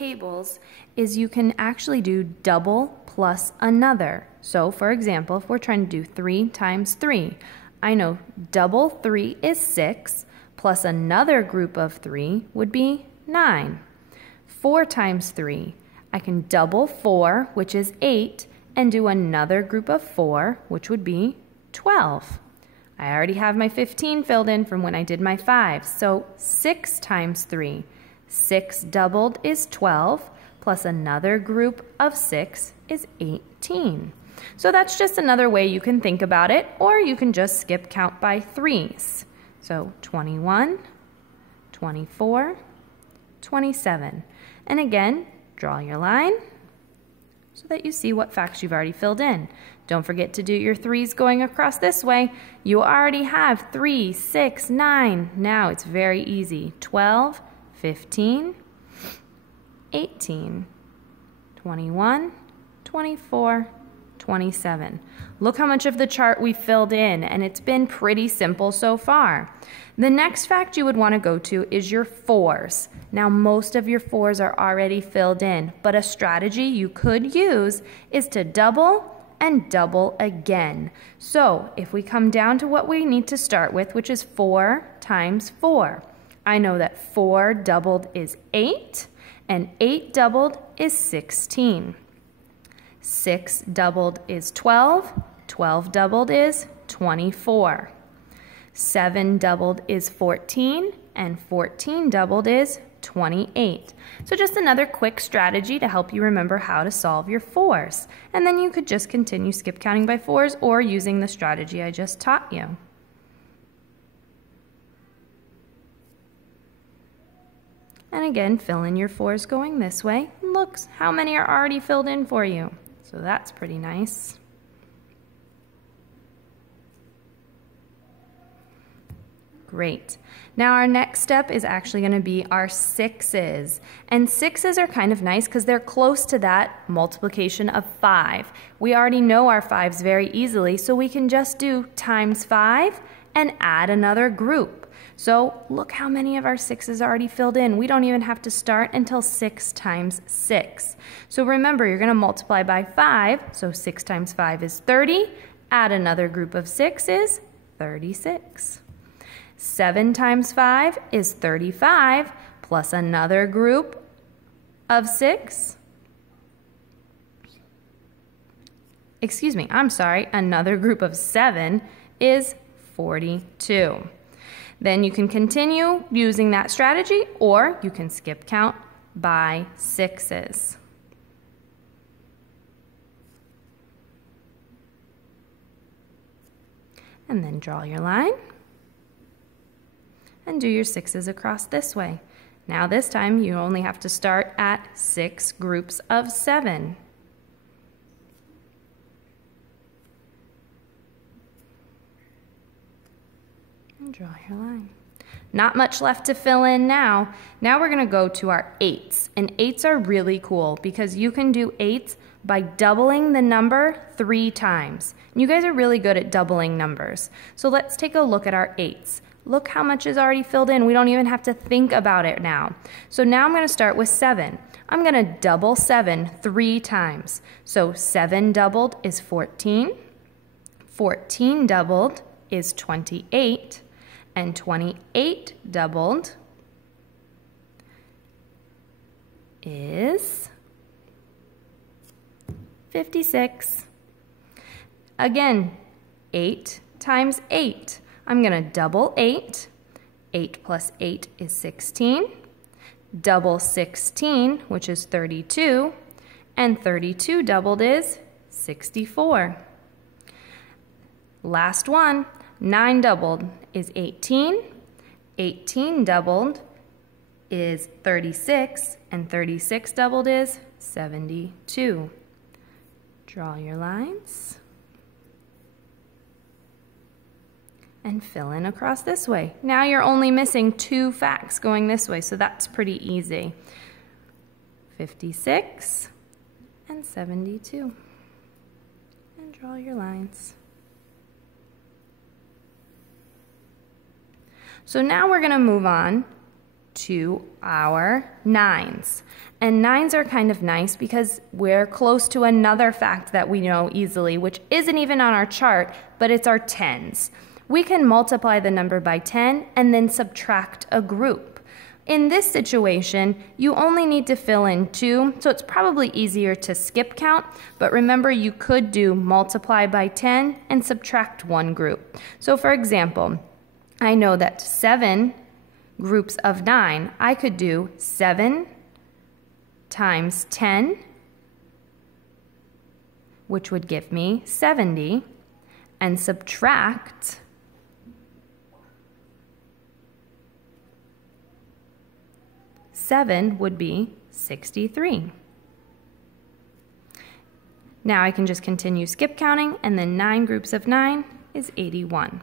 tables is you can actually do double plus another. So for example, if we're trying to do 3 times 3, I know double 3 is 6, plus another group of 3 would be 9. 4 times 3, I can double 4, which is 8, and do another group of 4, which would be 12. I already have my 15 filled in from when I did my 5, so 6 times 3. 6 doubled is 12, plus another group of 6 is 18. So that's just another way you can think about it, or you can just skip count by 3s. So 21, 24, 27. And again, draw your line so that you see what facts you've already filled in. Don't forget to do your 3s going across this way. You already have 3, 6, 9. Now it's very easy. 12, 15, 18, 21, 24, 27. Look how much of the chart we filled in, and it's been pretty simple so far. The next fact you would want to go to is your 4s. Now most of your 4s are already filled in, but a strategy you could use is to double and double again. So if we come down to what we need to start with, which is 4 times 4, I know that 4 doubled is 8, and 8 doubled is 16. 6 doubled is 12, 12 doubled is 24. 7 doubled is 14, and 14 doubled is 28. So just another quick strategy to help you remember how to solve your 4s. And then you could just continue skip counting by 4s or using the strategy I just taught you. And again, fill in your 4s going this way. Look how many are already filled in for you. So that's pretty nice. Great. Now our next step is actually going to be our 6s. And 6s are kind of nice because they're close to that multiplication of 5. We already know our 5s very easily, so we can just do times 5 and add another group. So look how many of our 6s are already filled in. We don't even have to start until 6 times 6. So remember, you're going to multiply by 5, so 6 times 5 is 30. Add another group of 6 is 36. 7 times 5 is 35, plus another group of 6. Excuse me, I'm sorry, another group of 7 is 42. Then you can continue using that strategy, or you can skip count by 6s. And then draw your line and do your 6s across this way. Now this time you only have to start at 6 groups of 7. And draw your line. Not much left to fill in now. Now we're going to go to our 8s. And 8s are really cool because you can do 8s by doubling the number 3 times. And you guys are really good at doubling numbers. So let's take a look at our 8s. Look how much is already filled in. We don't even have to think about it now. So now I'm going to start with 7. I'm going to double 7 3 times. So 7 doubled is 14. 14 doubled is 28. And 28 doubled is 56. Again, 8 times 8. I'm going to double 8. 8 plus 8 is 16. Double 16, which is 32. And 32 doubled is 64. Last one. 9 doubled is 18. 18 doubled is 36. And 36 doubled is 72. Draw your lines. And fill in across this way. Now you're only missing 2 facts going this way, so that's pretty easy. 56 and 72. And draw your lines. So now we're going to move on to our 9s. And 9s are kind of nice because we're close to another fact that we know easily, which isn't even on our chart, but it's our 10s. We can multiply the number by 10 and then subtract a group. In this situation, you only need to fill in 2, so it's probably easier to skip count, but remember you could do multiply by 10 and subtract one group. So for example, I know that 7 groups of 9, I could do 7 times 10, which would give me 70, and subtract 7 would be 63. Now I can just continue skip counting, and then 9 groups of 9 is 81.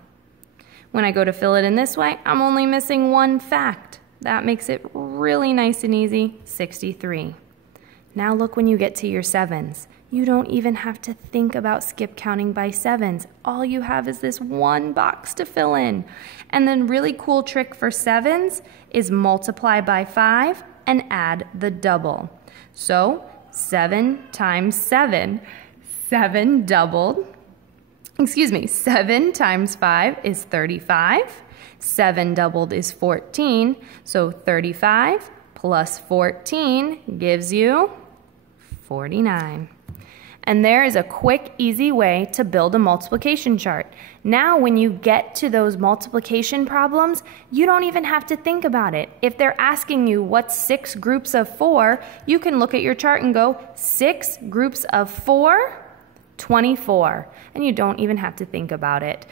When I go to fill it in this way, I'm only missing one fact. That makes it really nice and easy, 63. Now look when you get to your 7s. You don't even have to think about skip counting by 7s. All you have is this one box to fill in. And then really cool trick for 7s is multiply by 5 and add the double. So 7 times 7, 7 doubled. 7 times 5 is 35. 7 doubled is 14. So 35 plus 14 gives you 49. And there is a quick, easy way to build a multiplication chart. Now, when you get to those multiplication problems, you don't even have to think about it. If they're asking you what's 6 groups of 4, you can look at your chart and go, 6 groups of 4, 24. And you don't even have to think about it.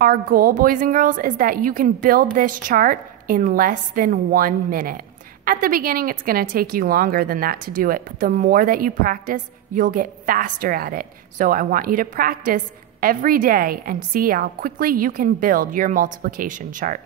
Our goal, boys and girls, is that you can build this chart in less than 1 minute. At the beginning, it's going to take you longer than that to do it, but the more that you practice, you'll get faster at it. So I want you to practice every day and see how quickly you can build your multiplication chart.